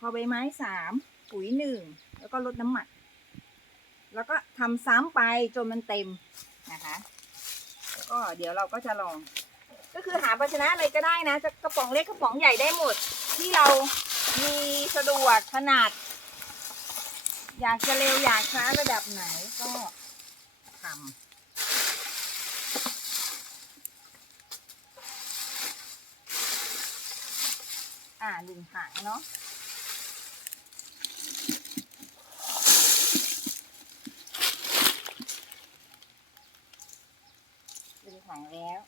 พอใบไม้สามปุ๋ยหนึ่งแล้วก็ลดน้ำหมัก แล้วก็ทำซ้ำไปจนมันเต็มนะคะก็เดี๋ยวเราก็จะลอง ก็คือหาภาชนะอะไรก็ได้นะจะกระป๋องเล็กกระป๋องใหญ่ได้หมด ที่เรามีสะดวกขนาด อยากจะเร็วอยากช้าระดับไหนก็ทำอ่าหนึ่งถังเนาะ ถึงถังแล้ว